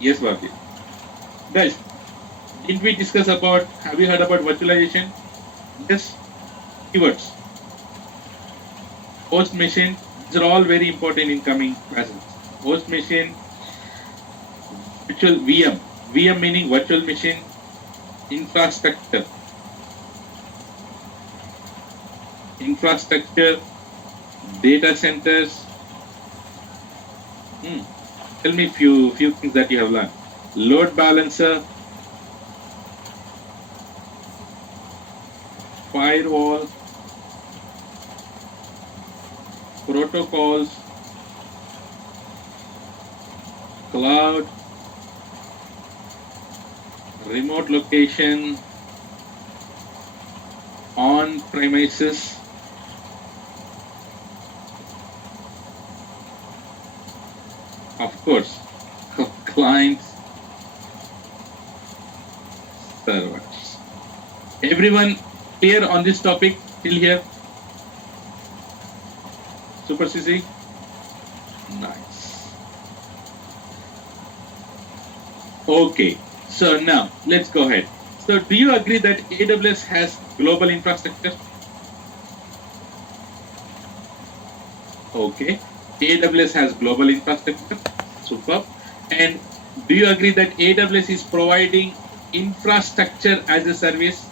Yes, Bharti. Guys, didn't we discuss about, have you heard about virtualization? Yes, keywords, host machine, these are all very important in coming classes. Host machine, virtual VM, VM meaning virtual machine, infrastructure, infrastructure, data centers. Hmm. Tell me few things that you have learned. Load balancer, firewall, protocols, cloud, remote location, on premises, of course, clients, servers. Everyone clear on this topic till here? Super CC? Nice. Okay, so now let's go ahead. So do you agree that AWS has global infrastructure? Okay, AWS has global infrastructure. Superb. And do you agree that AWS is providing infrastructure as a service?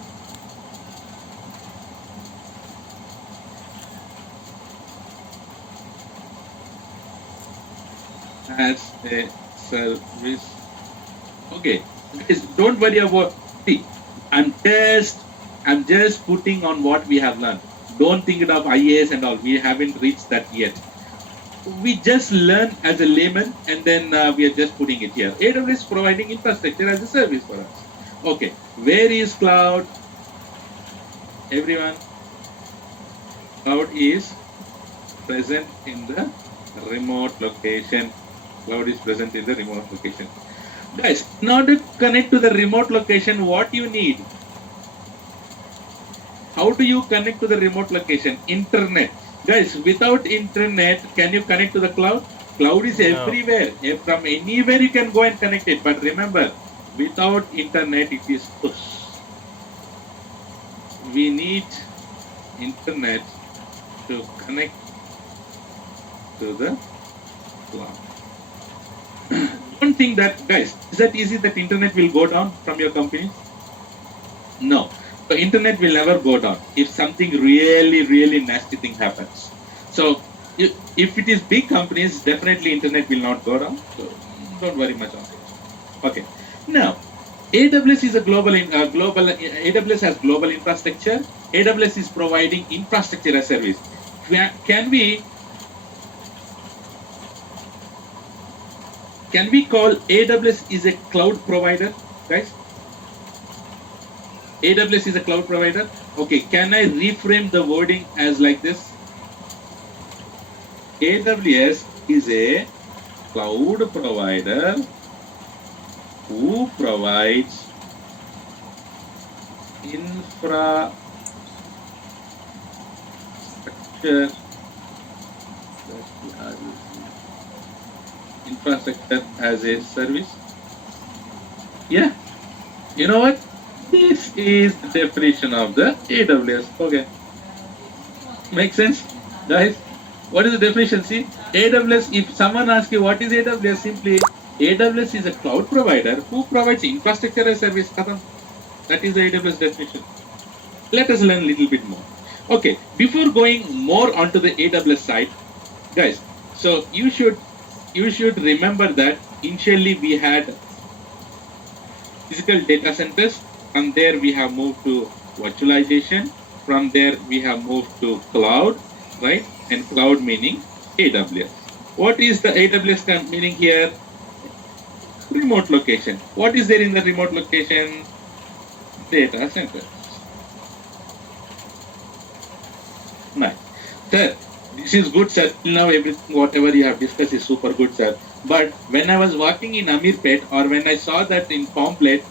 As a service. Okay, don't worry about. See, I'm just putting on what we have learned. Don't think of IAS and all. We haven't reached that yet. We just learn as a layman, and then we are just putting it here. AWS is providing infrastructure as a service for us. Okay, where is cloud? Everyone, cloud is present in the remote location. Cloud is present in the remote location. Guys, in order to connect to the remote location, what you need? How do you connect to the remote location? Internet. Guys, without internet, can you connect to the cloud? Cloud is everywhere. From anywhere you can go and connect it. But remember, without internet, it is push. We need internet to connect to the cloud. Don't think that, guys, is that easy that internet will go down from your company? No. So internet will never go down if something really nasty thing happens. So if it is big companies, definitely internet will not go down. So don't worry much on it. Okay. Now, AWS is a AWS has global infrastructure. AWS is providing infrastructure as service. Can we call AWS is a cloud provider, guys? AWS is a cloud provider. Okay, can I reframe the wording as like this? AWS is a cloud provider who provides infrastructure as a service. Yeah, you know what? This is the definition of the AWS. Okay, makes sense, guys? What is the definition? See, AWS, if someone asks you what is AWS, simply AWS is a cloud provider who provides infrastructure as service. That is the AWS definition. Let us learn a little bit more. Okay, before going more onto the AWS side, guys, so you should remember that initially we had physical data centers. From there we have moved to virtualization. From there we have moved to cloud, right? And cloud meaning AWS. What is the AWS meaning here? Remote location. What is there in the remote location? Data center. Nice. Sir, this is good, sir. Till now, everything, whatever you have discussed is super good, sir. But when I was working in Amirpet, or when I saw that in Pomplate,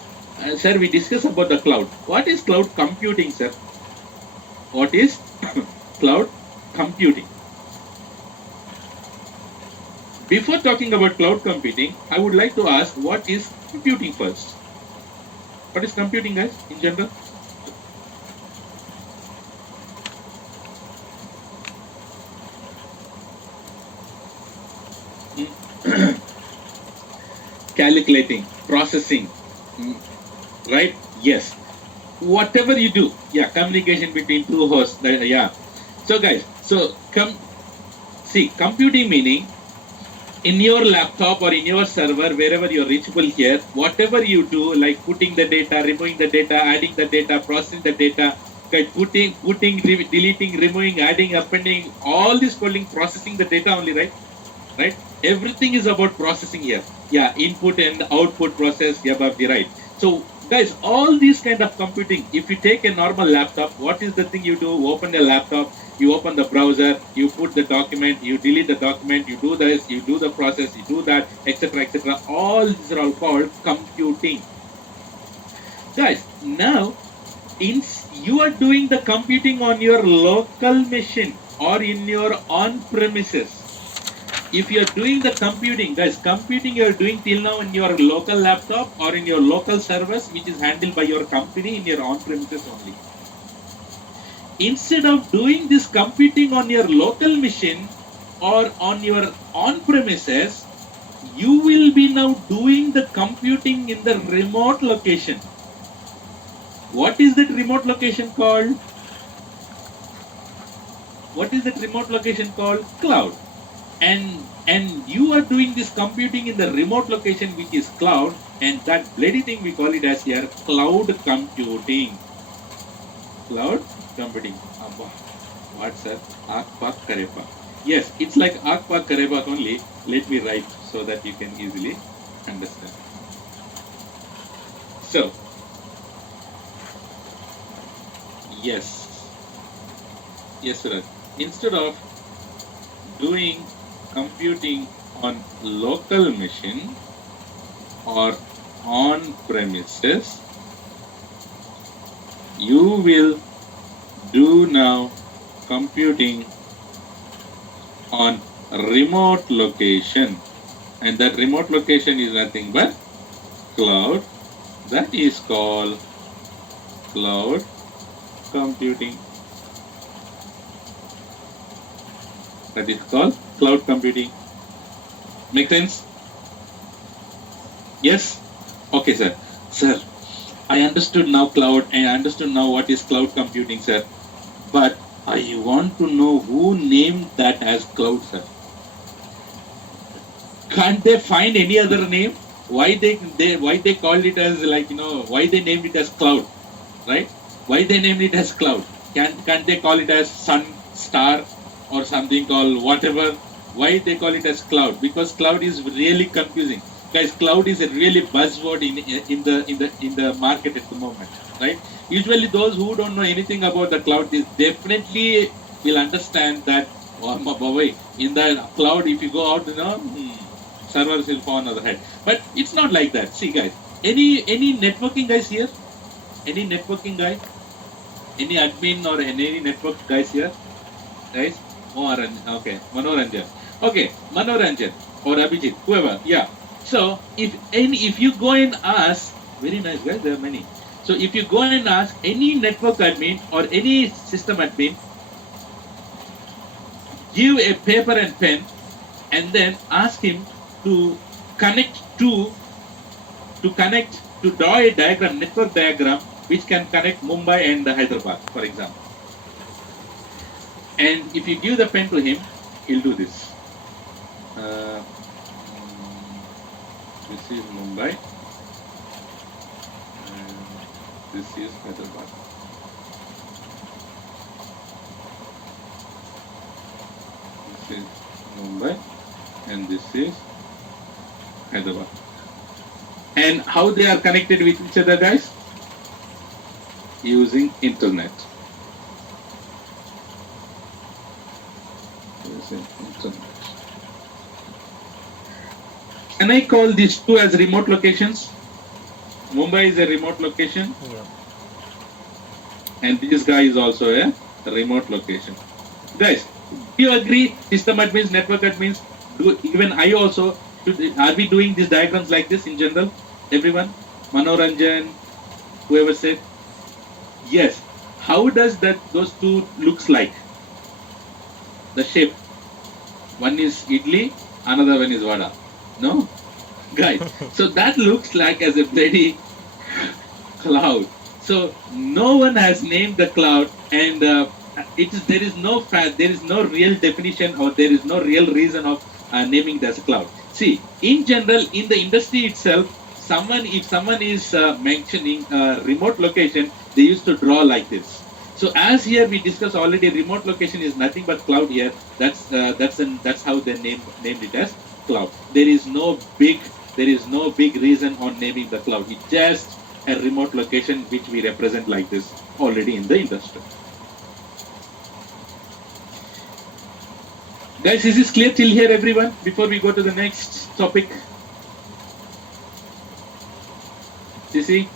sir, we discussed about the cloud. What is cloud computing, sir? What is cloud computing? Before talking about cloud computing, I would like to ask, what is computing first? What is computing, guys, in general? Calculating, processing, right? Yes. Whatever you do, yeah, communication between two hosts, yeah. So, guys, see, computing meaning in your laptop or in your server, wherever you're reachable here, whatever you do, like putting the data, removing the data, adding the data, processing the data, putting, deleting, removing, adding, appending, all this calling processing the data only, right? Right? Everything is about processing here. Yeah, input and output process, yeah, Babji, right? So, guys, all these kind of computing, if you take a normal laptop, what is the thing you do? Open the laptop, you open the browser, you put the document, you delete the document, you do this, you do the process, you do that, etc., etc. All these are all called computing. Guys, now, you are doing the computing on your local machine or in your on-premises. If you're doing the computing, guys, computing you're doing till now in your local laptop or in your local service, which is handled by your company in your on-premises only. Instead of doing this computing on your local machine or on your on-premises, you will be now doing the computing in the remote location. What is that remote location called? What is that remote location called? Cloud. And you are doing this computing in the remote location, which is cloud, and that bloody thing we call it as here cloud computing. Cloud computing. What, sir? Akpak Karepa. Yes, it's like Akpak Karepa only. Let me write so that you can easily understand. So, yes, sir. Instead of doing computing on local machine or on premises, you will do now computing on remote location, and that remote location is nothing but cloud. That is called cloud computing. That is called cloud computing. Make sense? Yes? Okay, sir. Sir, I understood now cloud, and I understood now what is cloud computing, sir. But I want to know who named that as cloud, sir. Can't they find any other name? Why they called it as, like, why they named it as cloud, right? Why they named it as cloud? Can't they call it as sun, star, or something called whatever? Why they call it as cloud? Because cloud is really confusing, guys. Cloud is a really buzzword in the market at the moment, right? Usually those who don't know anything about the cloud is definitely will understand that, in the cloud, if you go out, servers will fall on the other head. But it's not like that. See, guys, any networking guys here? Any networking guy? Any admin or any network guys here? Guys? Okay, Manoranjan. Okay, Manoranjan or Abhijit, whoever. Yeah. So if you go and ask, very nice guys, there are many. So if you go and ask any network admin or any system admin, give a paper and pen, and then ask him to draw a diagram, network diagram, which can connect Mumbai and Hyderabad, for example. And if you give the pen to him, he'll do this. This is Mumbai, and this is Hyderabad. This is Mumbai, and this is Hyderabad. And how they are connected with each other, guys? Using internet. Can I call these two as remote locations? Mumbai is a remote location. Yeah. And this guy is also a remote location. Guys, do you agree? System admins, network admins, Even I also, are we doing these diagrams like this in general? Everyone? Manoranjan, whoever said? Yes. How does those two looks like? The shape. One is idli, another one is vada. No? Guys. So that looks like as a very cloud. So no one has named the cloud, and there is no real definition, or there is no real reason of naming it as a cloud. See, in general, in the industry itself, if someone is mentioning a remote location, they used to draw like this. So as here we discussed already, remote location is nothing but cloud here. That's how they named it as cloud. There is no big reason on naming the cloud. It's just a remote location which we represent like this already in the industry. Guys, is this clear till here, everyone? Before we go to the next topic. Sisi?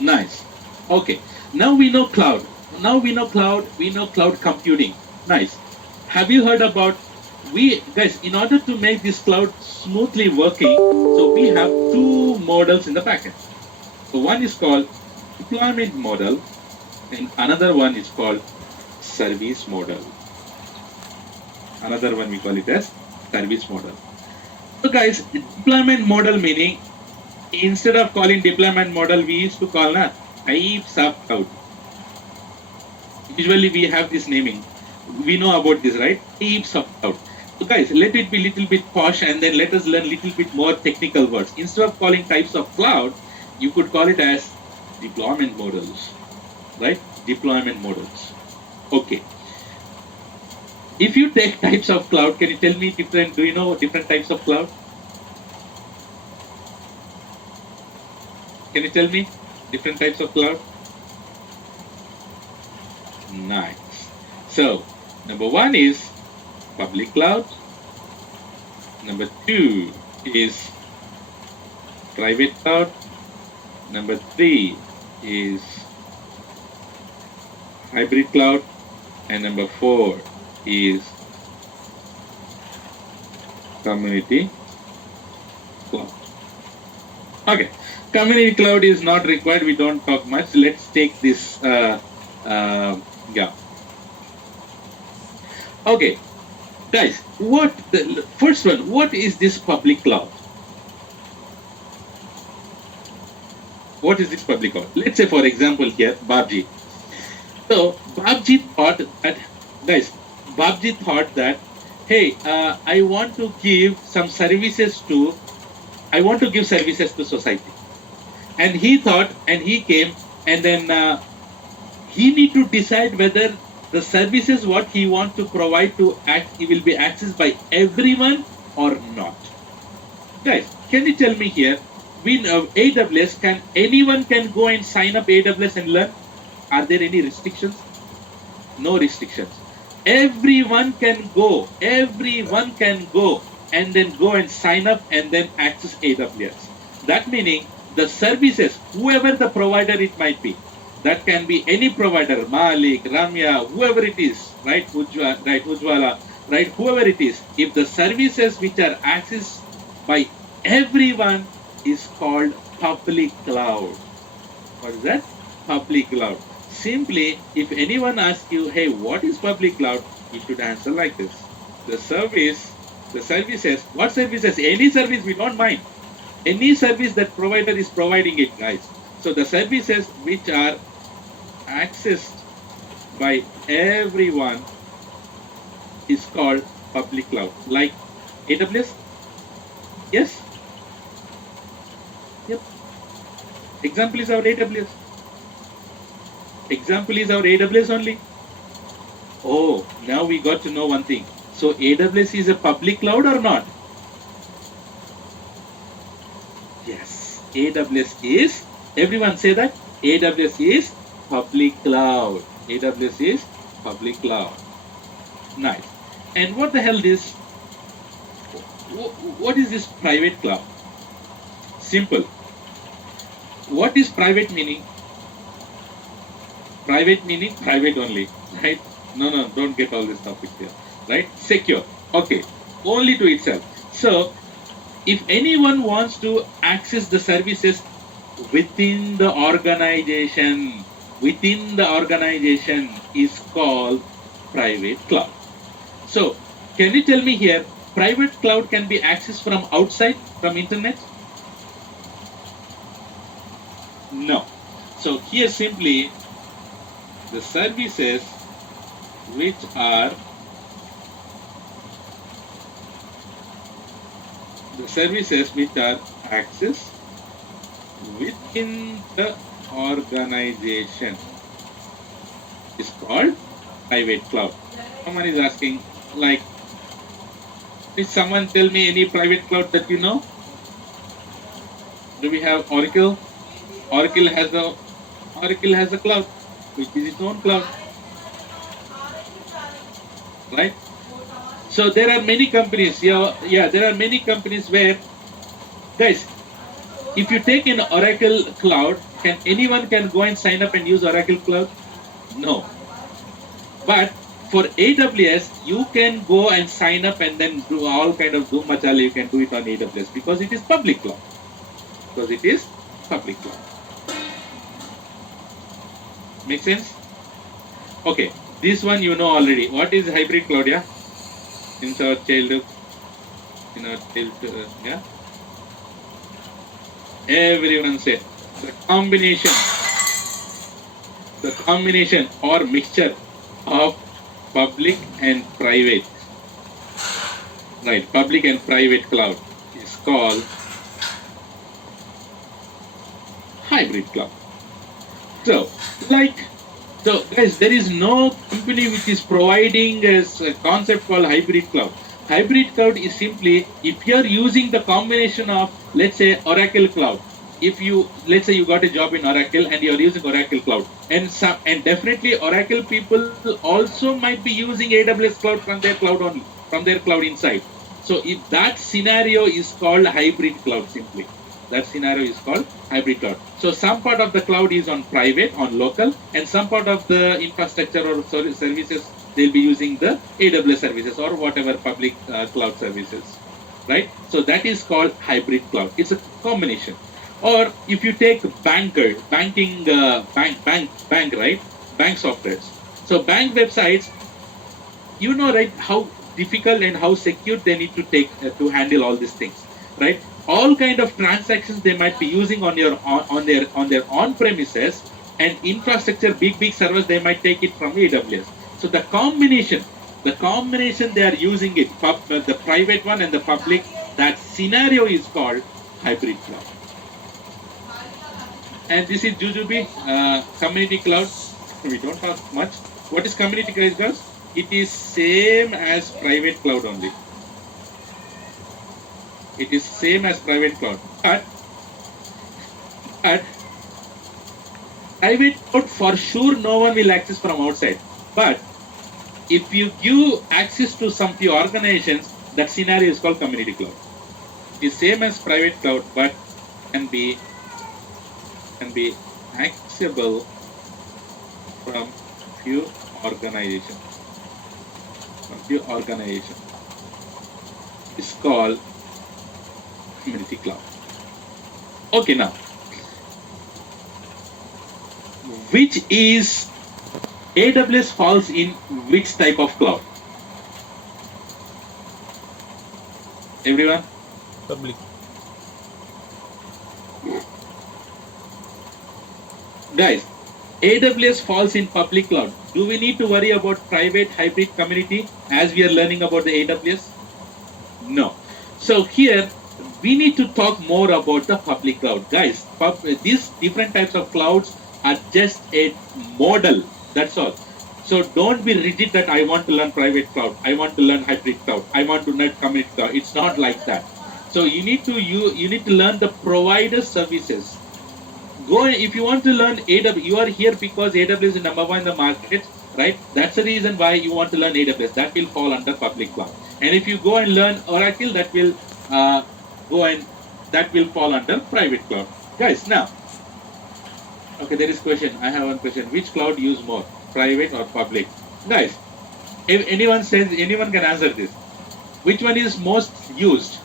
Nice. Okay. Now we know cloud. We know cloud computing. Nice. Have you heard about, guys, in order to make this cloud smoothly working, so we have two models in the backend. So one is called deployment model, and another one is called service model. Another one we call it as service model. So guys, deployment model meaning, instead of calling deployment model, we used to call types of cloud. Usually we have this naming. We know about this, right? Types of cloud. So guys, let it be little bit posh, and then let us learn little bit more technical words. Instead of calling types of cloud, you could call it as deployment models, right? Deployment models. Okay. If you take types of cloud, can you tell me do you know different types of cloud? Can you tell me different types of cloud? Nice. So, number one is public cloud. Number two is private cloud. Number three is hybrid cloud. And number four is community cloud. Okay, community cloud is not required. We don't talk much. Let's take this. Yeah. Okay, guys. First one? What is this public cloud? What is this public cloud? Let's say, for example, here Babji. So Babji thought that, hey, I want to give services to society. And he thought, and he came, and then he need to decide whether the services what he want to provide he will be accessed by everyone or not. Guys, can you tell me here, AWS, anyone can go and sign up AWS and learn? Are there any restrictions? No restrictions. Everyone can go and then go and sign up and then access AWS. That meaning the services, whoever the provider it might be, that can be any provider, Malik, Ramya, whoever it is, right? Ujwala, right? Whoever it is, if the services which are accessed by everyone is called public cloud. What is that? Public cloud. Simply, if anyone asks you, hey, what is public cloud? You should answer like this. The services, what services? Any service, we don't mind. Any service that provider is providing it, guys. So the services which are accessed by everyone is called public cloud. Like AWS? Yes? Yep. Example is our AWS. Example is our AWS only. Oh, now we got to know one thing. So AWS is a public cloud or not? Yes, AWS is. Everyone say that. AWS is public cloud. AWS is public cloud. Nice. And what the hell is? What is this private cloud? Simple. What is private meaning? Private meaning private only, right? No, don't get all this topic here. Right? Secure. Okay. Only to itself. So, if anyone wants to access the services within the organization, is called private cloud. So, can you tell me here, private cloud can be accessed from outside, from internet? No. So here simply the services which are accessed within the organization is called private cloud. Someone is asking, like, did someone tell me any private cloud that you know? Do we have Oracle? Oracle has a cloud, which is its own cloud, right? So there are many companies. Yeah, there are many companies where, guys, if you take an Oracle cloud, can anyone go and sign up and use Oracle cloud? No. But for AWS, you can go and sign up and then do all kind of Zoom Machala. You can do it on AWS because it is public cloud. Make sense? Okay, this one you know already. What is hybrid cloud? Yeah, since our childhood, yeah. Everyone said the combination or mixture of public and private, right? Public and private cloud is called hybrid cloud. So guys, there is no company which is providing a concept called hybrid cloud. Hybrid cloud is simply if you are using the combination of, let's say, Oracle cloud. Let's say you got a job in Oracle and you are using Oracle cloud, and definitely Oracle people also might be using AWS cloud from their cloud inside. So if that scenario is called hybrid cloud simply. That scenario is called hybrid cloud. So some part of the cloud is on private, on local, and some part of the infrastructure or services, they'll be using the AWS services or whatever public cloud services, right? So that is called hybrid cloud. It's a combination. Or if you take bank, right? Bank softwares. So bank websites, right, how difficult and how secure they need to take to handle all these things, right? All kind of transactions they might be using on their on premises, and infrastructure, big servers, they might take it from AWS. So the combination they are using it, the private one and the public, that scenario is called hybrid cloud. And this is Jujube community cloud. We don't talk much. What is community cloud, guys? It is same as private cloud only. It is same as private cloud, but private cloud for sure no one will access from outside. But if you give access to some few organizations, that scenario is called community cloud. It is same as private cloud, but can be accessible from few organizations. It's called community cloud. Okay, now, which is AWS falls in which type of cloud? Everyone? Public. Guys, AWS falls in public cloud. Do we need to worry about private, hybrid, community as we are learning about the AWS? No. So here, we need to talk more about the public cloud. Guys, these different types of clouds are just a model. That's all. So don't be rigid that I want to learn private cloud, I want to learn hybrid cloud, I want to learn community cloud. It's not like that. So you need to learn the provider services. If you want to learn AWS, you are here because AWS is number one in the market, right? That's the reason why you want to learn AWS. That will fall under public cloud. And if you go and learn Oracle, that will fall under private cloud. Guys, now, okay, there is question. I have one question. Which cloud use more, private or public? Guys, If anyone says, anyone can answer this. Which one is most used?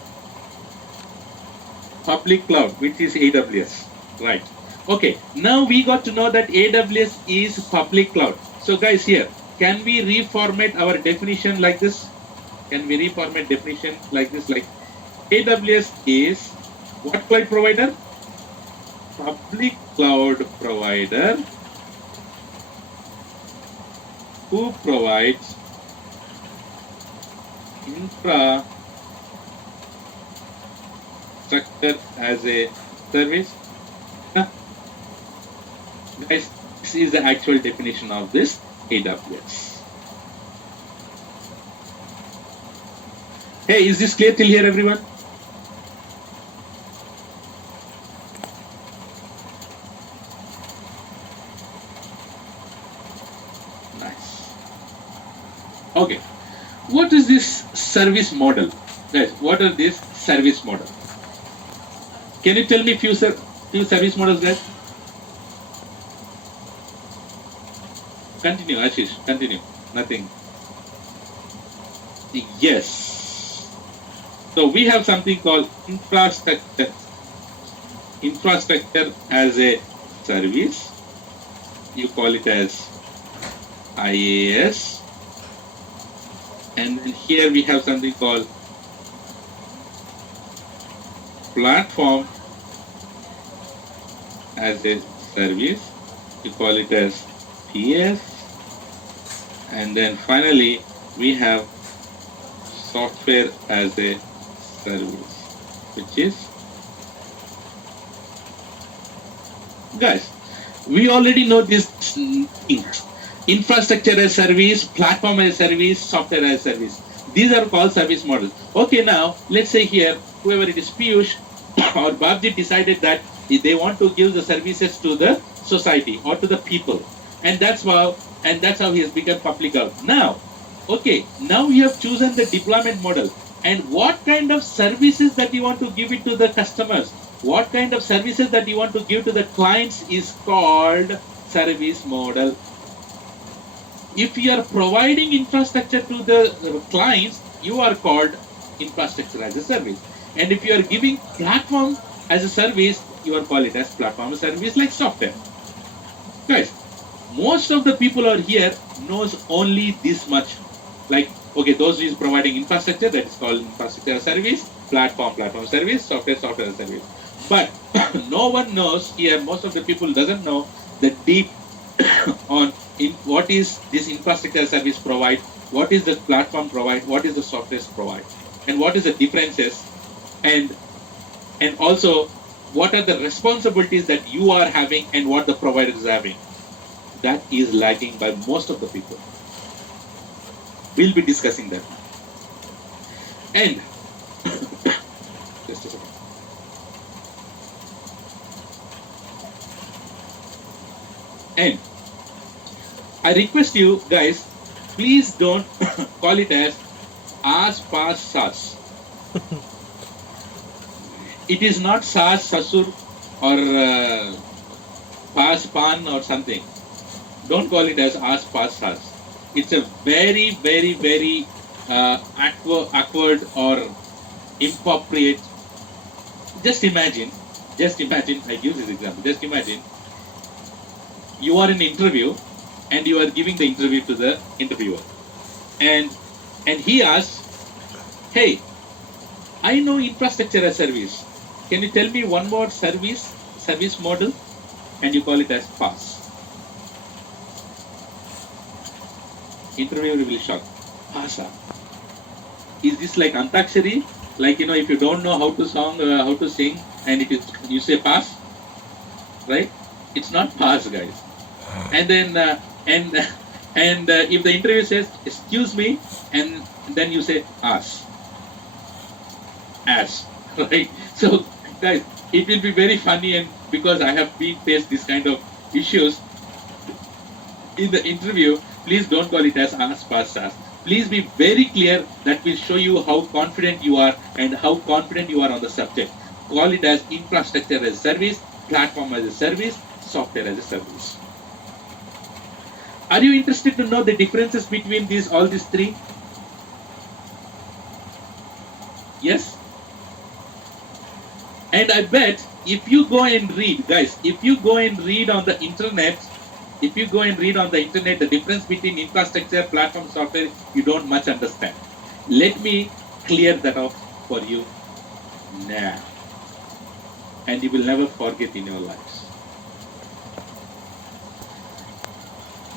Public cloud, which is AWS. Right. Okay. Now we got to know that AWS is public cloud. So guys, here, can we reformat our definition like this? Can we reformat definition like this? Like AWS is what cloud provider? Public cloud provider who provides infrastructure as a service. Guys, this is the actual definition of this AWS. Hey, is this clear till here, everyone? Nice. Okay. What is this service model? Guys, what are this service model? Can you tell me few service models, guys? Continue, Ashish. Continue. Nothing. Yes. So we have something called infrastructure. Infrastructure as a service. You call it as IaaS. And then here we have something called platform as a service. You call it as PS. And then finally, we have software as a service, which is, guys, we already know these things. Infrastructure as a service, platform as a service, software as a service. These are called service models. Okay, now let's say here, whoever it is, Piyush or Babji decided that they want to give the services to the society or to the people. And that's how he has become public cloud. Now, okay, now you have chosen the deployment model. And what kind of services that you want to give it to the customers? What kind of services that you want to give to the clients is called service model. If you are providing infrastructure to the clients, you are called infrastructure as a service. And if you are giving platform as a service, you are called it as platform as a service like software. Guys, most of the people are here knows only this much. Like, okay, those who is providing infrastructure, that is called infrastructure as a service, platform service, software as a service. But no one knows here, most of the people doesn't know the deep on what is this infrastructure as a service provide, what is the platform provide, what is the software provide, and what is the differences, and also what are the responsibilities that you are having and what the provider is having. That is lacking by most of the people. We'll be discussing that. And just a second. And I request you guys, please don't call it as pass, sas. It is not sas, sasur, or pass, pan, or something. Don't call it as pass, sas. It's a very, very, very awkward or inappropriate. Just imagine, I give this example, just imagine you are in an interview and you are giving the interview to the interviewer. And he asks, hey, I know infrastructure as service. Can you tell me one more service model? And you call it as pass. Interviewer will shock. Pasa. Is this like Antakshari? Like, if you don't know how to sing, and you say pass, right? It's not pass, guys. And then if the interviewer says, excuse me, and then you say as, right? So, guys, it will be very funny, and because I have been faced this kind of issues in the interview, please don't call it as pass, as. Please be very clear. That will show you how confident you are and how confident you are on the subject. Call it as infrastructure as a service, platform as a service, software as a service. Are you interested to know the differences between all these three? Yes? And I bet if you go and read, guys, if you go and read on the internet, the difference between infrastructure, platform, software, you don't much understand. Let me clear that off for you now. And you will never forget in your lives.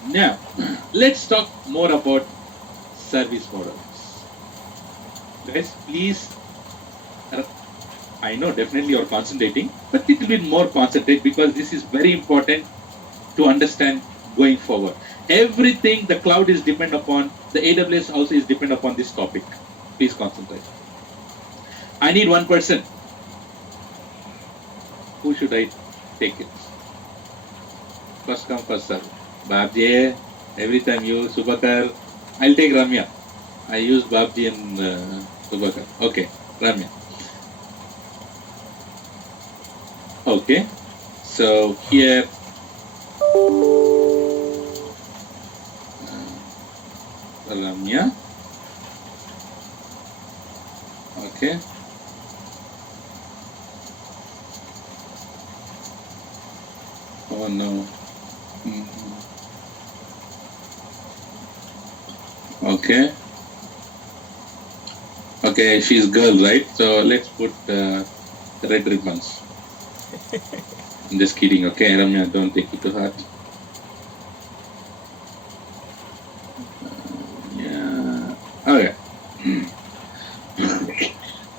Now, let's talk more about service models. Guys, please, I know definitely you're concentrating, but little bit more concentrate because this is very important to understand going forward. Everything the cloud is depend upon, the AWS also is depend upon this topic. Please concentrate. I need one person. Who should I take it? First come, first serve. Babji, every time you, Subakar, I'll take Ramya. I used Babji and Subakar. Okay, Ramya. Okay, so here, Ramya. Okay. Oh no. Okay. Okay, she's girl, right? So let's put red ribbons. I'm just kidding, okay, Ramya, don't take it to heart. Yeah. Okay.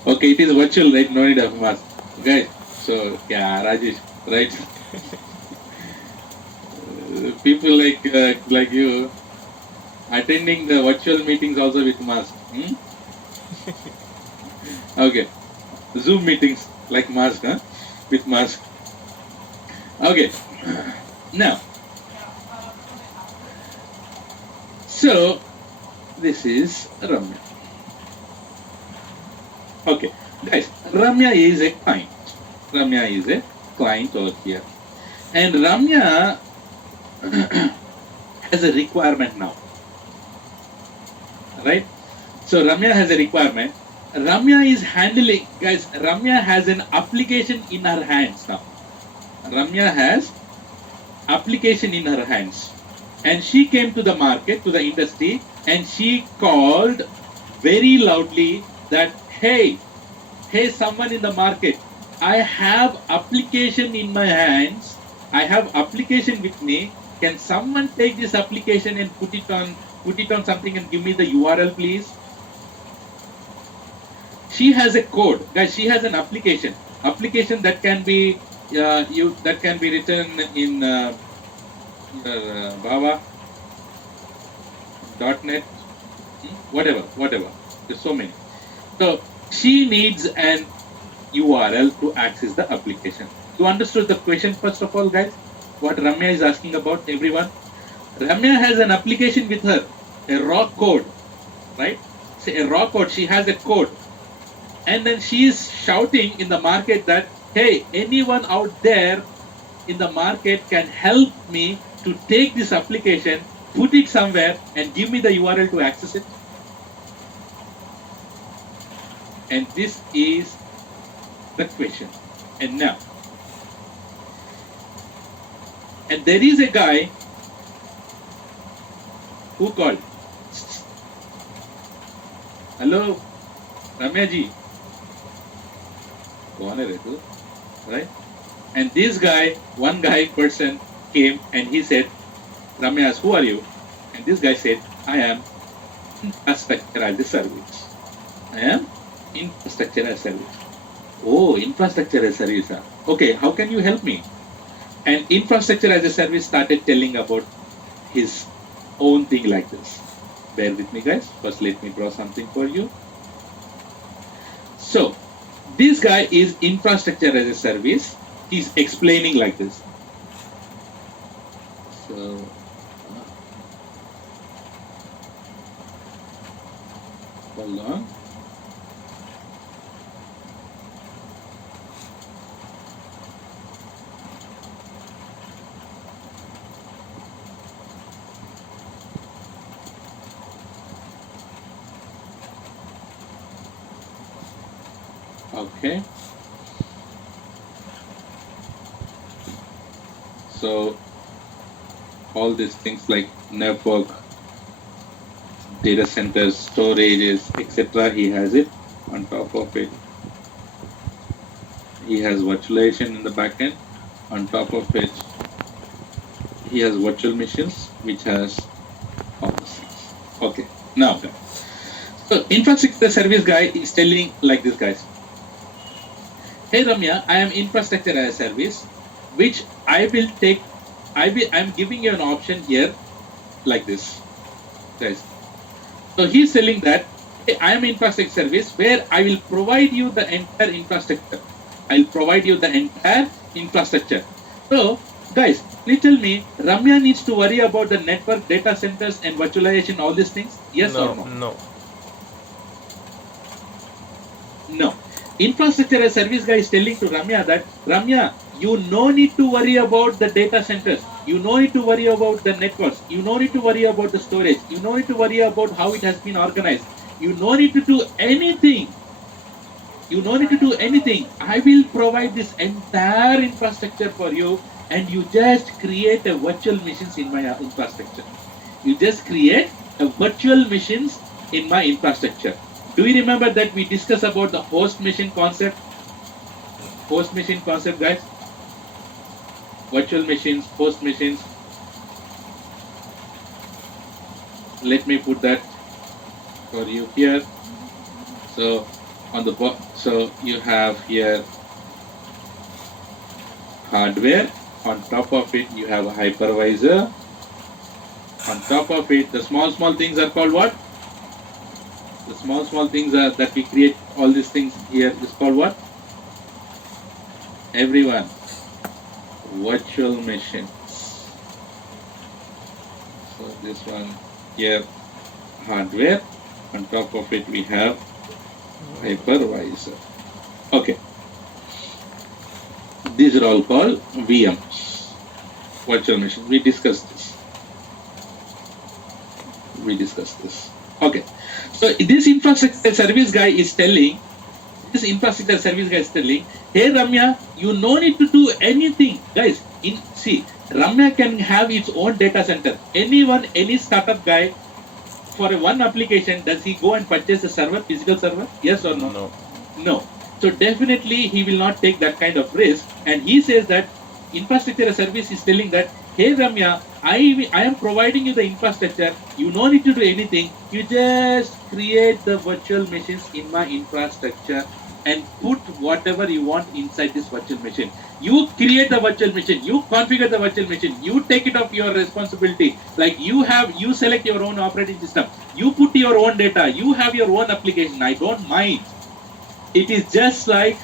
Okay, it is virtual, right? No need of mask. Guys, so yeah, Rajesh, right? People like you attending the virtual meetings also with mask. Okay, Zoom meetings like mask, huh? With mask. Okay, now, so this is Ramya. Okay, guys, Ramya is a client. Ramya is a client over here, and Ramya has a requirement now, right? So Ramya has a requirement. Ramya is handling, guys, Ramya has an application in her hands now. Ramya has application in her hands. And she came to the market, to the industry, and she called very loudly that, hey, someone in the market, I have application in my hands. I have application with me. Can someone take this application and put it on something and give me the URL, please? She has a code, guys. She has an application that can be written in Bava, .NET, whatever. There's so many. So she needs an URL to access the application. You understood the question first of all, guys? What Ramya is asking about, everyone? Ramya has an application with her, a raw code, right? Say a raw code. She has a code. And then she is shouting in the market that, hey, anyone out there in the market can help me to take this application, put it somewhere, and give me the URL to access it. And this is the question. And now, and there is a guy who called. Hello, Ramya ji. Right? And this guy, one person came and he said, Ramya asked, who are you? And this guy said, I am infrastructure as a service. I am infrastructure as a service. Oh, infrastructure as a service. Okay, how can you help me? And infrastructure as a service started telling about his own thing like this. Bear with me, guys. First, let me draw something for you. So, this guy is infrastructure as a service. He's explaining like this. So, hold on. Okay. So all these things like network, data centers, storages, etc. He has it on top of it. He has virtualization in the backend. On top of it, he has virtual machines, which has all these things. Okay. Now, so infrastructure service guy is telling like this, guys. Hey Ramya, I am infrastructure as a service, which I will take. I'm giving you an option here, like this, guys. So he's telling that, hey, I am infrastructure service where I will provide you the entire infrastructure. I'll provide you the entire infrastructure. So guys, please tell me, Ramya needs to worry about the network, data centers, and virtualization, all these things? Yes or no? No. No. Infrastructure as service guy is telling to Ramya that, Ramya, you no need to worry about the data centers. You no need to worry about the networks. You no need to worry about the storage. You no need to worry about how it has been organized. You no need to do anything. You no need to do anything. I will provide this entire infrastructure for you, and you just create a virtual machines in my infrastructure. You just create a virtual machines in my infrastructure. Do you remember that we discussed about the host machine concept? Host machine concept, guys. Virtual machines, host machines. Let me put that for you here. So on the so you have here hardware. On top of it, you have a hypervisor. On top of it, the small things are called what? The small things are that we create. All these things here is called what? Everyone, virtual machines. So this one here, hardware. On top of it, we have hypervisor. Okay. These are all called VMs, virtual machines. We discussed this. Okay. So this infrastructure service guy is telling, hey Ramya, you no need to do anything. Guys, Ramya can have its own data center. Any startup guy, for one application, does he go and purchase a server, physical server? Yes or no? No. So definitely he will not take that kind of risk. And he says that infrastructure service is telling that, hey Ramya, I am providing you the infrastructure. You no need to do anything. You just create the virtual machines in my infrastructure and put whatever you want inside this virtual machine. You create the virtual machine. You configure the virtual machine. You take it off your responsibility. Like you select your own operating system. You put your own data. You have your own application. I don't mind. It is just like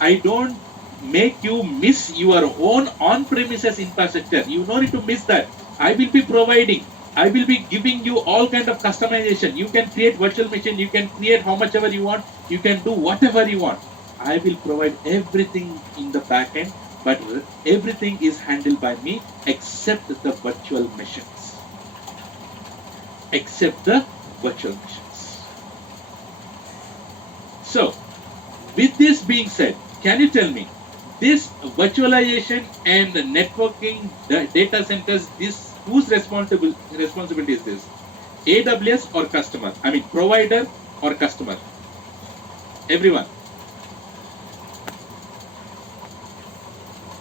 I don't make you miss your own on-premises infrastructure. You don't need to miss that. I will be providing. I will be giving you all kind of customization. You can create virtual machine. You can create how much ever you want. You can do whatever you want. I will provide everything in the backend, but everything is handled by me except the virtual machines. So, with this being said, can you tell me, this virtualization and the networking, the data centers, whose responsibility is this? AWS or customer? I mean, provider or customer? Everyone.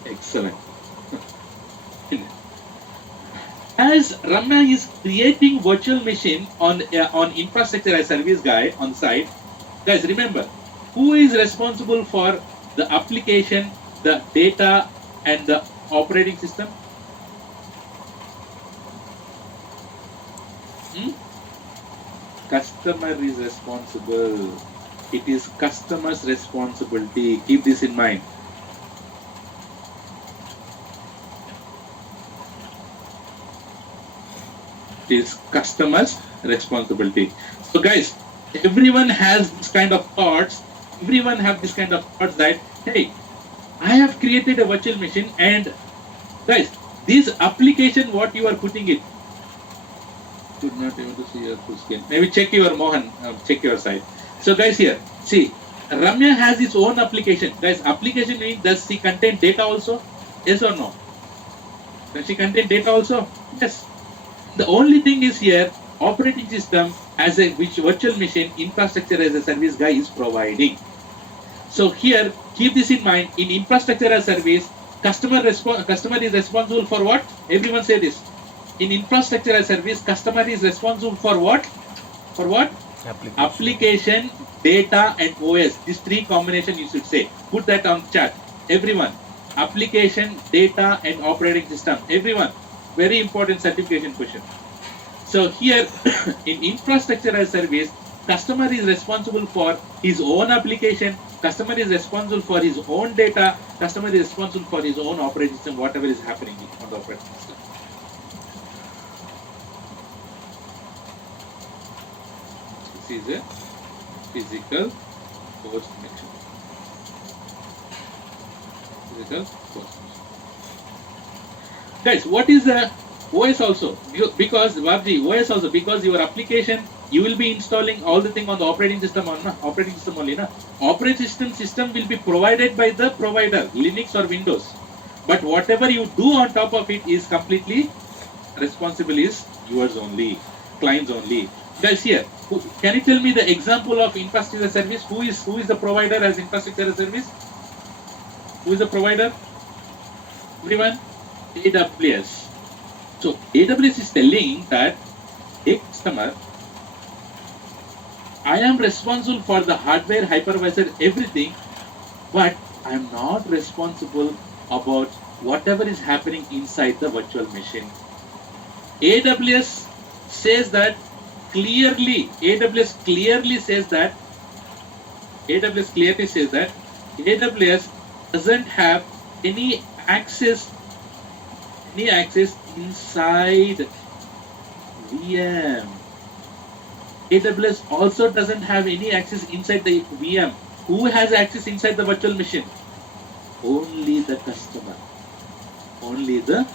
Excellent. As Ramya is creating virtual machine on infrastructure as service guy on site, guys, remember, who is responsible for the application, the data, and the operating system? Customer is responsible. It is customer's responsibility. Keep this in mind. It is customer's responsibility. So guys, everyone has this kind of thoughts. Everyone have this kind of thoughts that, hey, I have created a virtual machine, and guys, this application, what you are putting it, should not able to see your full screen. Maybe check your Mohan, check your side. So guys, here, see, Ramya has its own application. Guys, application means does she contain data also? Yes or no? Does she contain data also? Yes. The only thing is here, operating system as a which virtual machine infrastructure as a service guy is providing. So here, keep this in mind. In infrastructure as a service, customer is responsible for what? Everyone say this. In infrastructure as a service, customer is responsible for what? For what? Application, data, and OS. These three combination you should say. Put that on chat. Everyone. Application, data, and operating system. Everyone. Very important certification question. So here, in infrastructure as a service, customer is responsible for his own application. Customer is responsible for his own data. Customer is responsible for his own operating system, whatever is happening on the operating system. This is a physical force connection. Physical force connection. Guys, what is the OS also? Because Babji, OS also, because your application, you will be installing all the thing on the operating system operating system only. Operating system will be provided by the provider, Linux or Windows. But whatever you do on top of it is completely responsible is yours only, clients only. Guys, here, can you tell me the example of infrastructure as a service? Who is the provider as infrastructure as a service? Who is the provider? Everyone? AWS. So AWS is telling that a customer, I am responsible for the hardware, hypervisor, everything, but I am not responsible about whatever is happening inside the virtual machine. AWS says that clearly. AWS clearly says that AWS doesn't have any access inside VM. AWS also doesn't have any access inside the VM. Who has access inside the virtual machine? Only the customer. Only the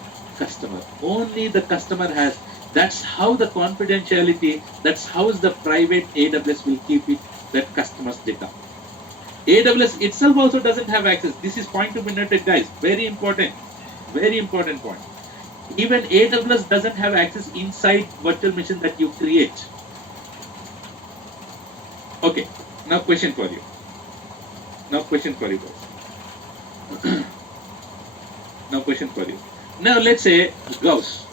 customer has. That's how the confidentiality, that's how the private AWS will keep it, that customer's data. AWS itself also doesn't have access. This is point to be noted, guys. Very important point. Even AWS doesn't have access inside virtual machine that you create. Okay, now question for you. Guys. Now let's say Gauss.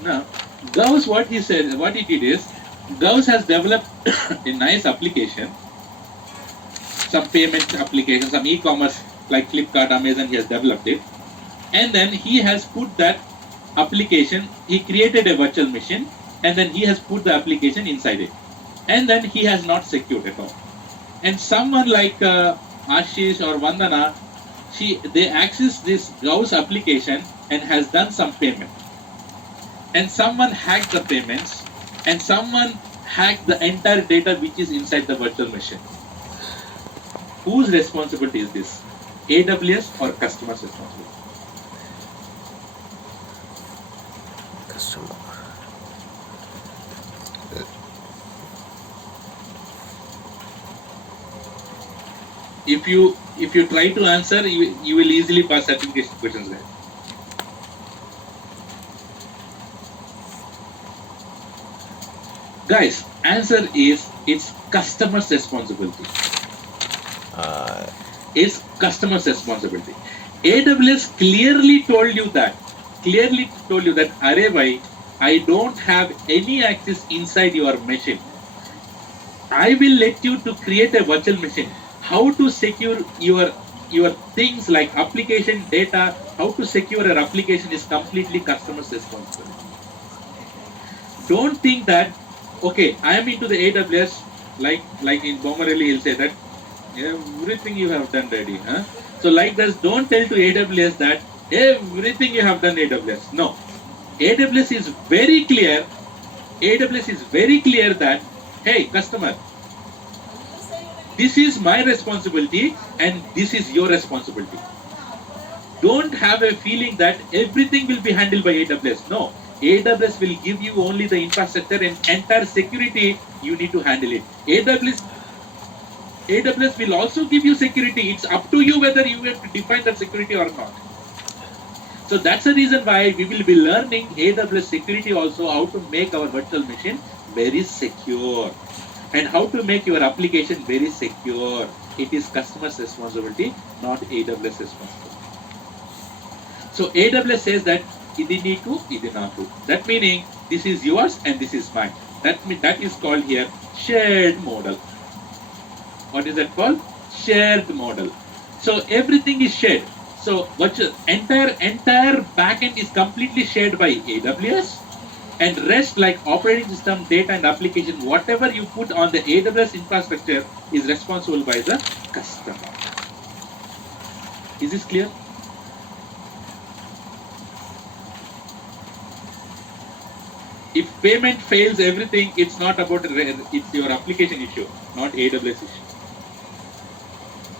Now Gauss, what he did is, Gauss has developed a nice application, some payment application, some e-commerce like Flipkart, Amazon, he has developed it. And then he has put that application, he created a virtual machine, and then he has put the application inside it. And then he has not secured at all. And someone like Ashish or Vandana, they access this Gauss application and has done some payment. And someone hacked the payments, and someone hacked the entire data which is inside the virtual machine. Whose responsibility is this? AWS or customer's responsibility? Customer. If you try to answer, you will easily pass certification questions there. Guys, answer is it's customer's responsibility. It's customer's responsibility. AWS clearly told you that. Arey bhai, I don't have any access inside your machine. I will let you to create a virtual machine. How to secure your things like application data, how to secure your application is completely customer's responsibility. Don't think that, okay, I am into the AWS, like in Bomarelli, he'll say that everything you have done ready. Huh? So like this, don't tell to AWS that everything you have done AWS. No. AWS is very clear that, hey, customer, this is my responsibility and this is your responsibility. Don't have a feeling that everything will be handled by AWS. No. AWS will give you only the infrastructure and entire security, you need to handle it. AWS AWS will also give you security. It's up to you whether you have to define that security or not. So that's the reason why we will be learning AWS security also, how to make our virtual machine very secure and how to make your application very secure. It is customer's responsibility, not AWS responsibility. So AWS says that idi neeku, idi naku. That meaning this is yours and this is mine. That is called here shared model. What is that called? Shared model. So everything is shared. So what entire backend is completely shared by AWS, and rest like operating system, data, and application, whatever you put on the AWS infrastructure is responsible by the customer. Is this clear? If payment fails everything, it's not about it's your application issue, not AWS issue.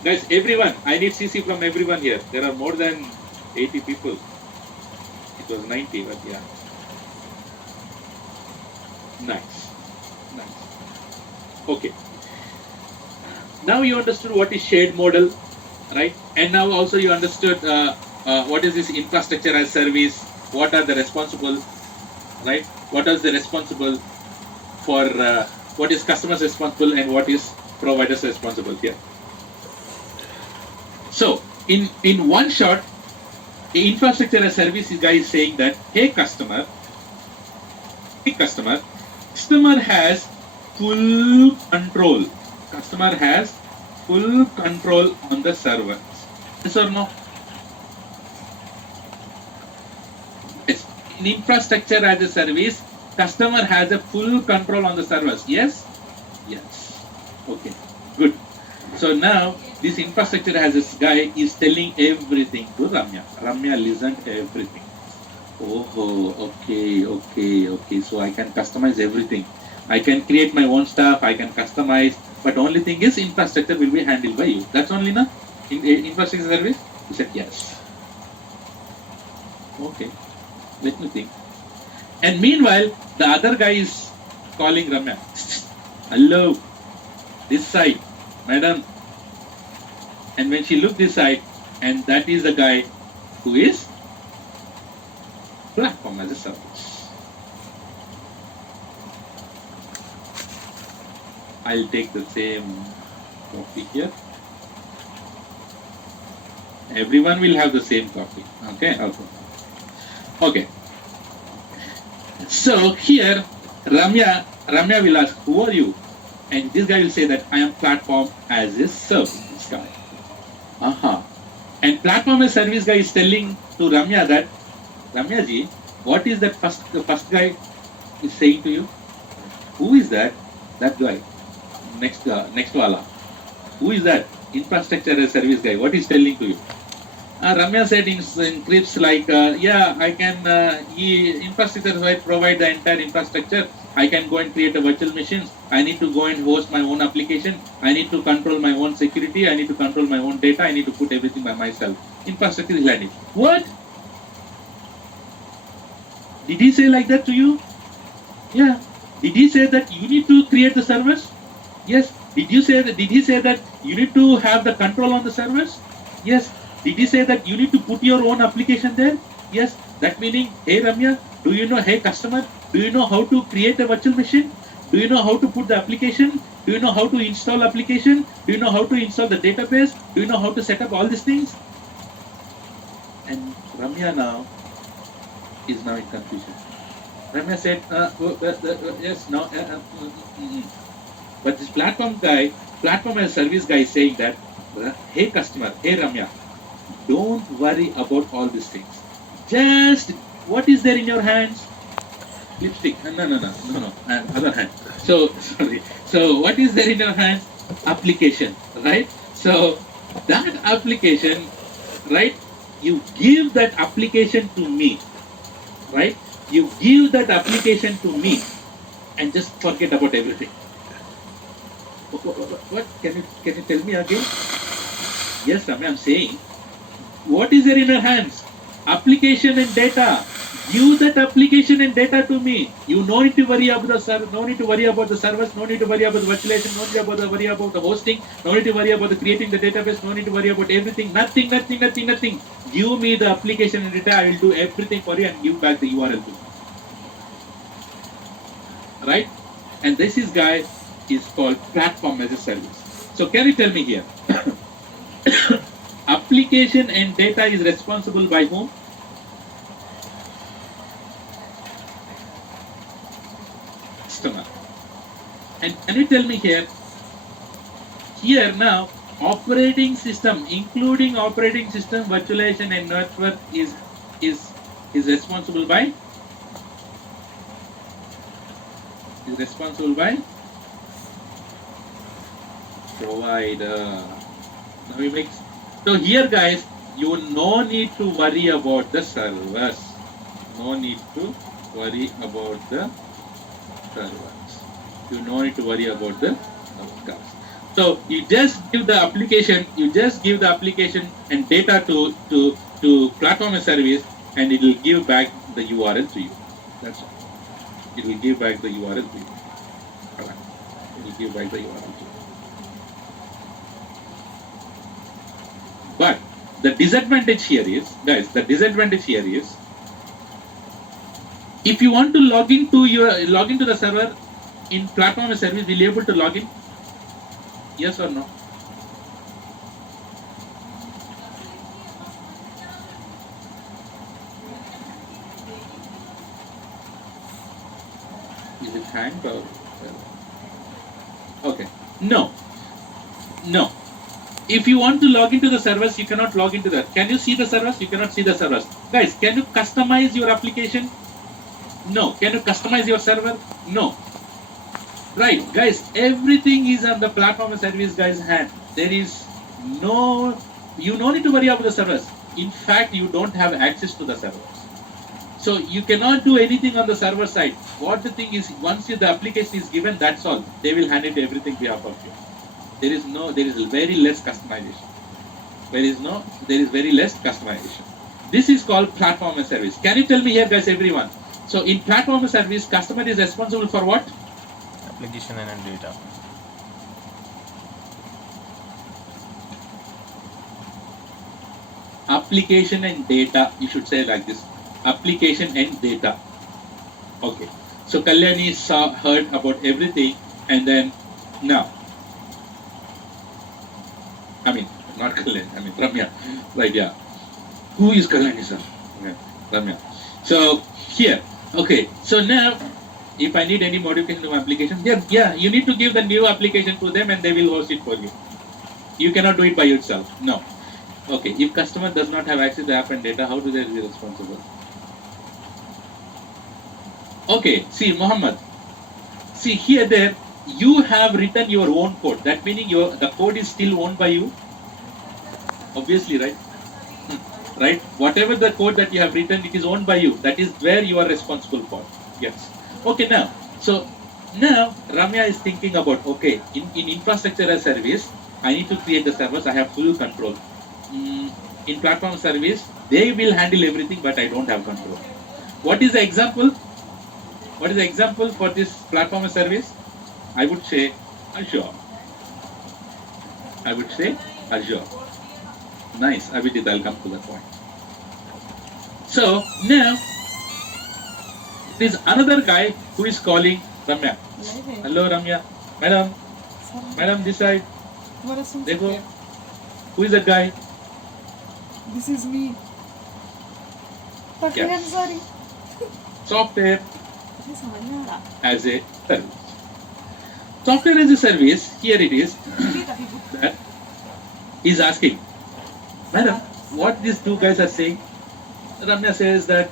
Guys, everyone, I need CC from everyone here. There are more than 80 people. It was 90, but yeah. Nice. Okay. Now you understood what is shared model, right? And now also you understood what is this infrastructure as service, what are the responsible, right? What is the responsible for, what is customers responsible and what is providers responsible here. So, in one shot, the infrastructure as service guy is saying that, hey customer has full control. Customer has full control on the servers. Yes or no? Yes. In infrastructure as a service, customer has a full control on the servers. Yes? Yes. Okay. Good. So now, this infrastructure as this guy is telling everything to Ramya. Ramya listened everything. Oh, okay. So I can customize everything. I can create my own stuff. I can customize. But only thing is, infrastructure will be handled by you. That's only enough. In infrastructure service, he said yes. Okay. Let me think. And meanwhile, the other guy is calling Ramya. Hello. This side, madam. And when she looked this side, and that is the guy who is platform as a service. I'll take the same copy here. Everyone will have the same copy. Okay. So here, Ramya will ask, who are you? And this guy will say that I am platform as a service guy. And platform as service guy is telling to Ramya that, Ramya ji, what is that the first guy is saying to you? Who is that? That guy. Next wala. Who is that? Infrastructure as service guy. What is telling to you? Ramya said in scripts like, I can, infrastructure provide the entire infrastructure. I can go and create a virtual machine. I need to go and host my own application. I need to control my own security. I need to control my own data. I need to put everything by myself. Infrastructure is landing. What? Did he say like that to you? Yeah. Did he say that you need to create the servers? Yes. Did he say that you need to have the control on the servers? Yes. Did he say that you need to put your own application there? Yes. That meaning, hey Ramya, do you know, hey customer, do you know how to create a virtual machine? Do you know how to put the application? Do you know how to install application? Do you know how to install the database? Do you know how to set up all these things? And Ramya now is now in confusion. Ramya said, yes, now, but this platform as service guy is saying that, hey customer, hey Ramya, don't worry about all these things. Just what is there in your hands? Lipstick. No. Other hand. So, sorry. So, what is there in your hands? Application, right? So, that application, right? You give that application to me, right? You give that application to me and just forget about everything. What? Can you tell me again? Yes, Ramya, I'm saying. What is there in your hands? Application and data. Give that application and data to me. You no need to worry about the server, no need to worry about the servers, no need to worry about the virtualization, no need to worry about the hosting, no need to worry about the creating the database, no need to worry about everything. Nothing. Give me the application and data. I will do everything for you and give back the URL to you. Right? And this guy is called platform as a service. So can you tell me here? Application and data is responsible by whom? Customer. And can you tell me here now operating system, including operating system, virtualization and network is responsible by provider. Now we make, so here guys, you no need to worry about the servers. No need to worry about the servers. You no need to worry about the servers. So you just give the application, and data to platform as service, and it will give back the URL to you. That's all. It will give back the URL to you. It will give back the URL to you. But the disadvantage here is, guys, if you want to log into the server in platform as service, will you be able to log in? Yes or no? Is it hanged or? Okay. No. If you want to log into the servers, you cannot log into that. Can you see the servers? You cannot see the servers. Guys, can you customize your application? No. Can you customize your server? No. Right, guys, everything is on the platform and service guy's hand. There is you don't need to worry about the servers. In fact, you don't have access to the servers. So you cannot do anything on the server side. What the thing is, once the application is given, that's all. They will handle everything behalf of you. There is very less customization. There is very less customization. This is called platform and service. Can you tell me here, guys, everyone? So in platform and service, customer is responsible for what? Application and data. Application and data. You should say like this. Application and data. Okay. So Kalyani heard about everything, and then now. Not Kalyani. Ramya. Right? Yeah. Who is Kalyani, sir? Okay. Ramya. So here. Okay. So now, if I need any modification to my application, yeah, you need to give the new application to them and they will host it for you. You cannot do it by yourself. No. Okay, if customer does not have access to app and data, how do they be responsible? Okay, see, Mohammed. See, there, you have written your own code. That meaning the code is still owned by you. Obviously, right? Right? Whatever the code that you have written, it is owned by you. That is where you are responsible for. Yes. Okay, now, so now Ramya is thinking about, okay, in infrastructure as service, I need to create the servers, I have full control. In platform service, they will handle everything, but I don't have control. What is the example? What is the example for this platform as service? I would say Azure. Nice, Abhijit, I'll come to that point. So now, there is another guy who is calling Ramya. Hello, Ramya. Madam, this side. Dekho. Who is that guy? This is me. But Yeah. I'm sorry. Software as a service. Software as a service, here it is, that he's asking, Madam, what these two guys are saying? Ramya says that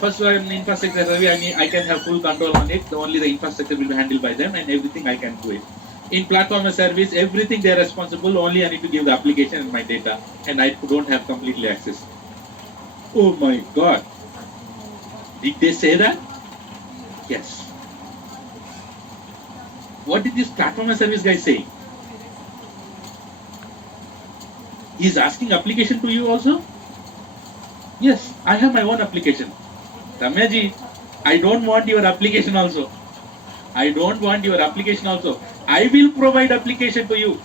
first of all, in infrastructure service, I can have full control on it. Only the infrastructure will be handled by them, and everything I can do it. In platform as service, everything they are responsible. Only I need to give the application and my data, and I don't have completely access. Oh my God! Did they say that? Yes. What did this platform as service guy say? He's asking application to you also? Yes, I have my own application. Ramyaji, I don't want your application also. I don't want your application also. I will provide application to you.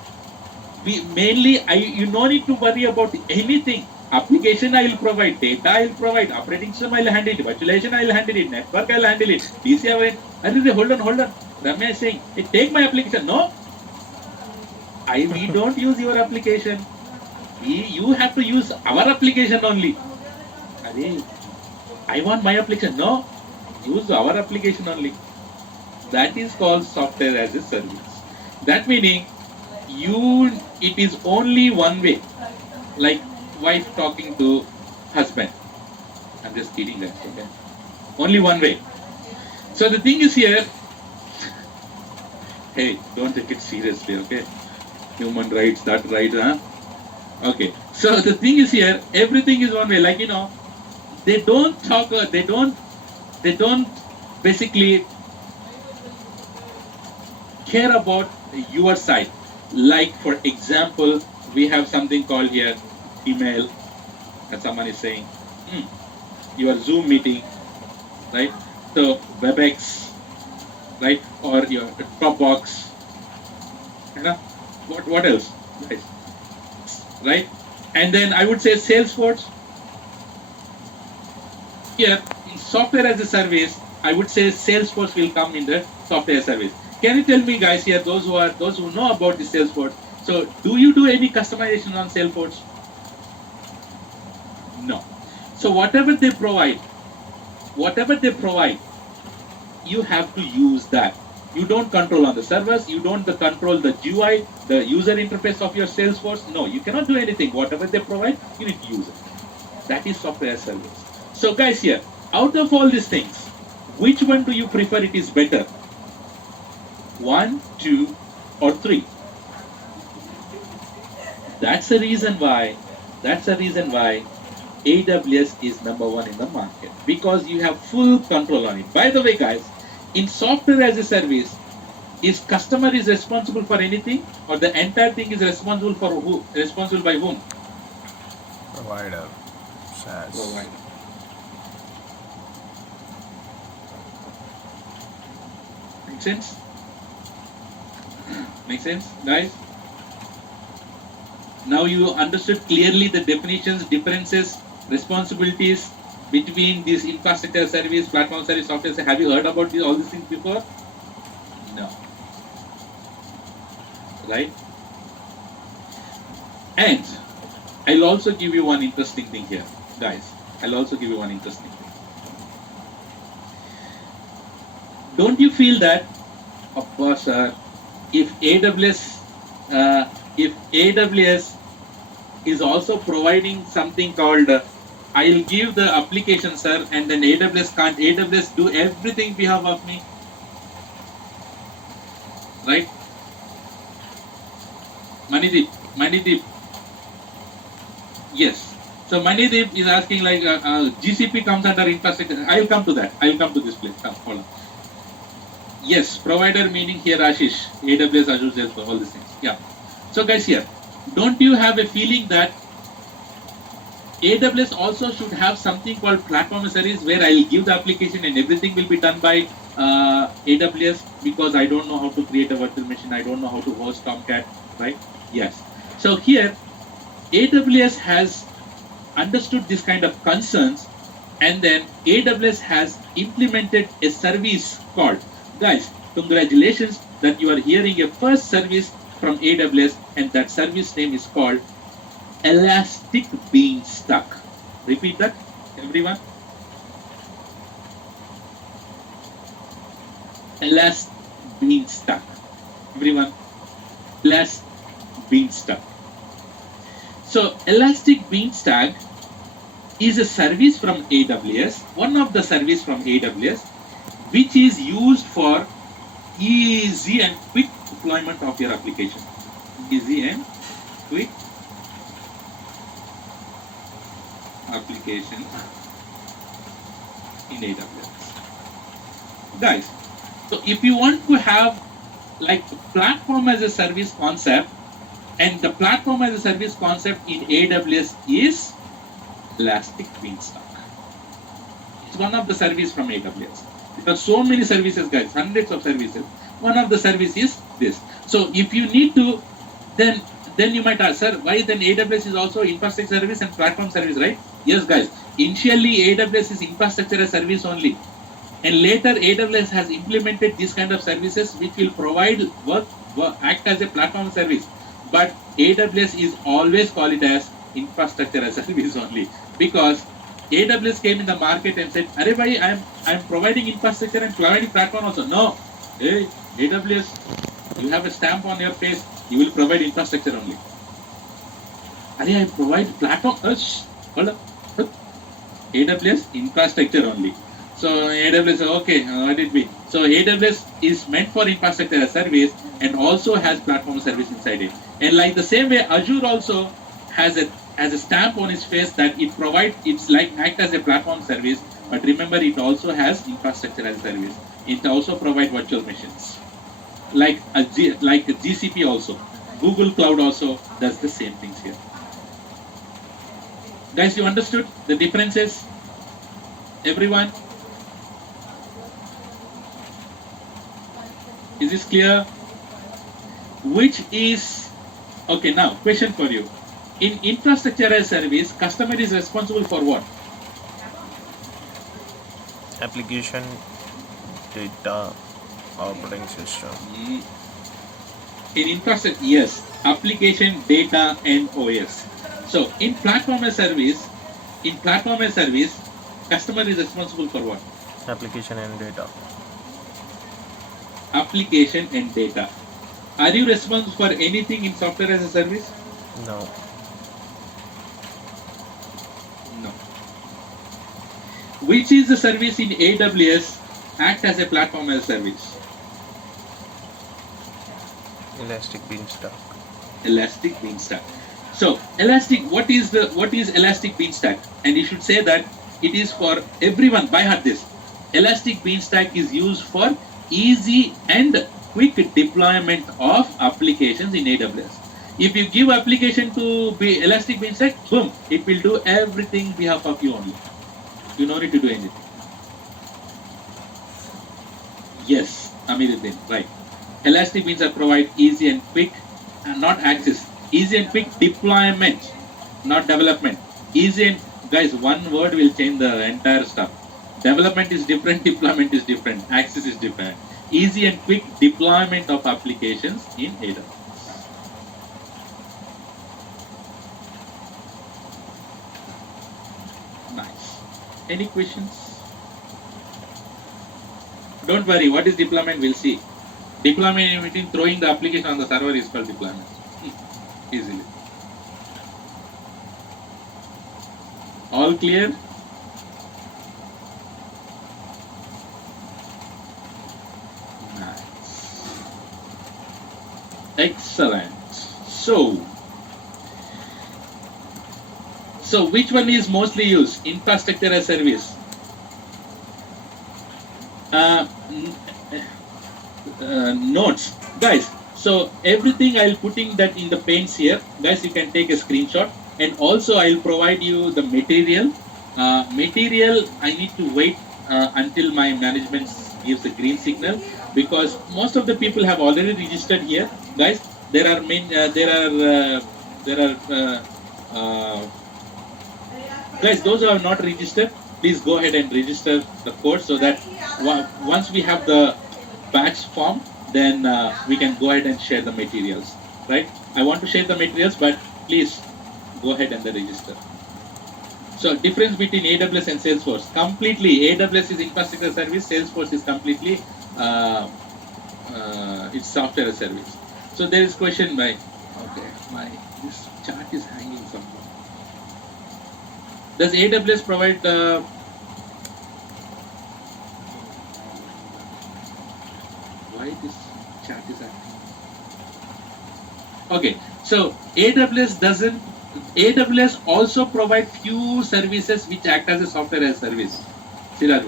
You no need to worry about anything. Application I will provide, data I will provide, operating system I will handle it, virtualization I will handle it, network I will handle it, DC I will handle it. Hold on. Ramya is saying, hey, take my application. No, we don't use your application. You have to use our application only. I want my application. No, use our application only. That is called software as a service. That meaning it is only one way, like wife talking to husband. I'm just kidding, guys. Okay, only one way. So the thing is here. Hey, don't take it seriously, okay? Human rights, that right, huh? Okay. So the thing is here, everything is one way. Like they don't talk. They don't basically care about your side. Like for example, we have something called here email, and someone is saying, your Zoom meeting, right? So WebEx, right? Or your Dropbox, what else, guys? Right? And then I would say Salesforce. Here in software as a service, I would say Salesforce will come in the software service. Can you tell me, guys, here, those who know about the Salesforce? So, do you do any customization on Salesforce? No. So, whatever they provide, you have to use that. You don't control on the servers. You don't control the GUI, the user interface of your Salesforce. No, you cannot do anything. Whatever they provide, you need to use it. That is software as a service. So, guys, here, out of all these things, which one do you prefer? It is better. 1, 2, or 3. That's the reason why AWS is number 1 in the market, because you have full control on it. By the way, guys, in software as a service, is customer is responsible for anything, or the entire thing is responsible for who? Responsible by whom? Provider. SaaS. Provider. Make sense? Make sense, guys? Now you understood clearly the definitions, differences, responsibilities between this infrastructure service, platform service, software service. Have you heard about all these things before? No. Right? And I'll also give you one interesting thing here, guys. I'll also give you one interesting thing. Don't you feel that, of course, if AWS is also providing something called I'll give the application, sir, and then can't AWS do everything behalf of me? Right? Manideep. Yes. So Manideep is asking like GCP comes under infrastructure. I will come to that. I will come to this place. Hold on. Yes, provider meaning here Ashish, AWS, Azure, Salesforce, all these things. Yeah. So guys, here, don't you have a feeling that AWS also should have something called platform as a service, where I will give the application and everything will be done by AWS, because I don't know how to create a virtual machine, I don't know how to host Tomcat, right? Yes. So here, AWS has understood this kind of concerns, and then AWS has implemented a service called, guys, congratulations that you are hearing a first service from AWS, and that service name is called Elastic Beanstalk. Repeat that, everyone. Elastic Beanstalk. Everyone. Elastic Beanstalk. So Elastic Beanstalk is a service from AWS, one of the service from AWS, which is used for easy and quick deployment of your application. Easy and quick application in AWS. Guys, so if you want to have like platform as a service concept, and the platform as a service concept in AWS is Elastic Beanstalk. It's one of the service from AWS. There are so many services, guys, hundreds of services. One of the service is this. So if you need to, then you might ask, sir, why then AWS is also infrastructure service and platform service, right? Yes, guys. Initially, AWS is infrastructure as service only. And later, AWS has implemented this kind of services which will provide act as a platform service. But AWS is always called it as infrastructure as service only, because AWS came in the market and said, "Arey bhai, I'm providing infrastructure and providing platform also." No, hey, AWS, you have a stamp on your face. You will provide infrastructure only. Arey, I provide platform. Hold up. AWS infrastructure only. So AWS, okay, let it be. So AWS is meant for infrastructure as service and also has platform service inside it. And like the same way, Azure also has a stamp on its face that it provides, it's like act as a platform service, but remember it also has infrastructure as a service. It also provides virtual machines. Like GCP also. Google Cloud also does the same things here. Guys, you understood the differences? Everyone? Is this clear? Which is, okay, now question for you. In infrastructure as service, customer is responsible for what? Application, data, operating system. In infrastructure, yes, application, data, and OS. So in platform as service, customer is responsible for what? Application and data. Application and data. Are you responsible for anything in software as a service? No. No. Which is the service in AWS act as a platform as a service? Elastic Beanstalk. Elastic Beanstalk. So Elastic, what is Elastic Beanstalk? And you should say that it is for everyone. By heart this. Elastic Beanstalk is used for easy and quick deployment of applications in AWS. If you give application to be Elastic Beanstalk, boom, it will do everything behalf of you only. You don't need to do anything. Yes, Amiruddin, right. Elastic Beanstalk provide easy and quick, and not access, easy and quick deployment, not development. Easy and, guys, one word will change the entire stuff. Development is different, deployment is different, access is different. Easy and quick deployment of applications in AWS. Nice. Any questions? Don't worry, what is deployment? We'll see. Deployment in between throwing the application on the server is called deployment. Easily. All clear? Excellent. So which one is mostly used? Infrastructure as service. Notes, guys. So everything I'll putting that in the paints here, guys. You can take a screenshot, and also I'll provide you the material. Material I need to wait until my management gives the green signal, because most of the people have already registered here, guys. There are guys, those who have not registered, please go ahead and register the course, so that once we have the batch form, then we can go ahead and share the materials, right? I want to share the materials, but please go ahead and register. So difference between AWS and Salesforce. Completely, AWS is infrastructure service, Salesforce is completely it's software as service. So there is question by, okay, this chart is hanging somewhere. Does AWS provide why this chart is acting? Okay, so AWS also provide few services which act as a software as service. Siraj,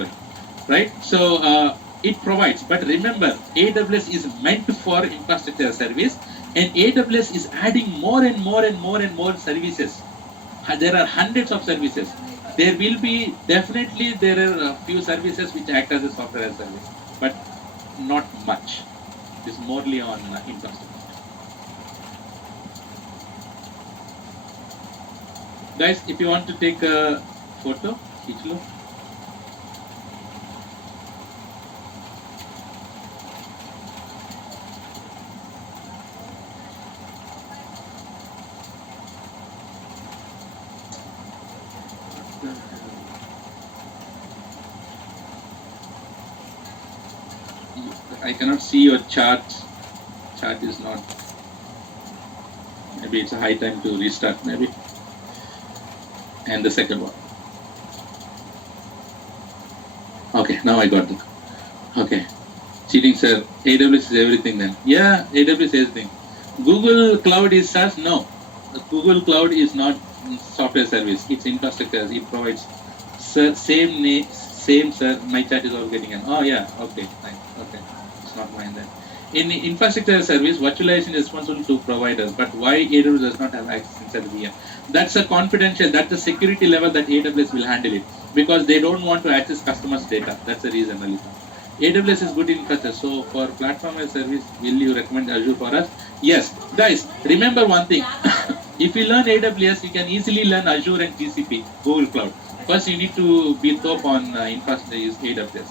right? So it provides, but remember, AWS is meant for infrastructure as service, and AWS is adding more and more services. There are hundreds of services. there will be definitely there are a few services which act as a software as a service, but not much. It's morely on infrastructure. Guys, if you want to take a photo, खींच लो. I cannot see your chart. Chart is not. Maybe it's a high time to restart. Maybe. And the second one. Okay, now I got it. Okay. Cheating, sir. AWS is everything then. Yeah, AWS is everything. Google Cloud is SaaS? No. Google Cloud is not software service. It's infrastructure. It provides same name, same sir. My chat is all getting in. Oh yeah. Okay. Fine. Okay. It's not mine then. In infrastructure as a service, virtualization is responsible to providers, but why AWS does not have access inside the VM? That's a confidential, that's the security level that AWS will handle it, because they don't want to access customers' data. That's the reason, Malika. AWS is good in infrastructure, so for platform as a service, will you recommend Azure for us? Yes. Guys, remember one thing. If you learn AWS, you can easily learn Azure and GCP, Google Cloud. First, you need to be top on infrastructure is AWS.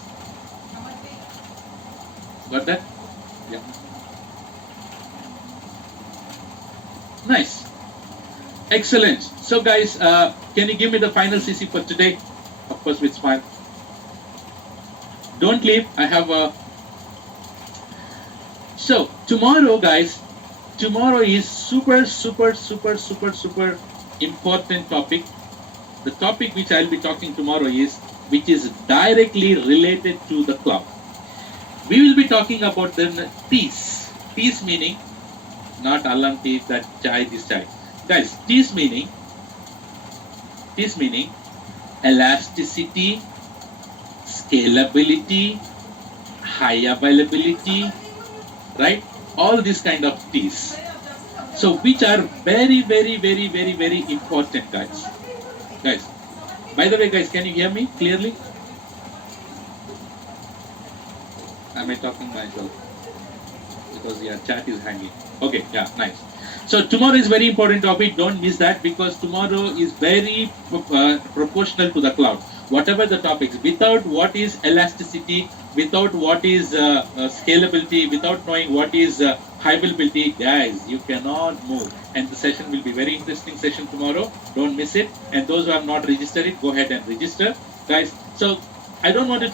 Got that? Yeah. Nice. Excellent. So guys, can you give me the final CC for today? Of course with smile. Don't leave. I have a... So tomorrow guys, tomorrow is super important topic. The topic which I'll be talking tomorrow is, which is directly related to the cloud. We will be talking about the T's. T's meaning, not allam tea, that chai, this chai. Guys, T's meaning elasticity, scalability, high availability, right? All these kind of T's. So which are very important, guys. Guys, by the way, guys, can you hear me clearly? Am I talking myself? Because yeah, chat is hanging. Okay, yeah, nice. So tomorrow is very important topic. Don't miss that, because tomorrow is very proportional to the cloud. Whatever the topics, without what is elasticity, without what is scalability, without knowing what is high availability, guys, you cannot move. And the session will be very interesting session tomorrow. Don't miss it. And those who have not registered it, go ahead and register, guys. So I don't want to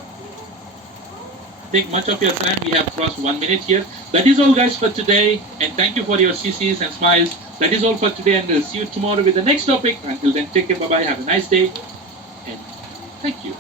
take much of your time. We have crossed 1 minute here. That is all, guys, for today. And thank you for your CCs and smiles. That is all for today, and we'll see you tomorrow with the next topic. Until then, take care. Bye bye. Have a nice day. And thank you.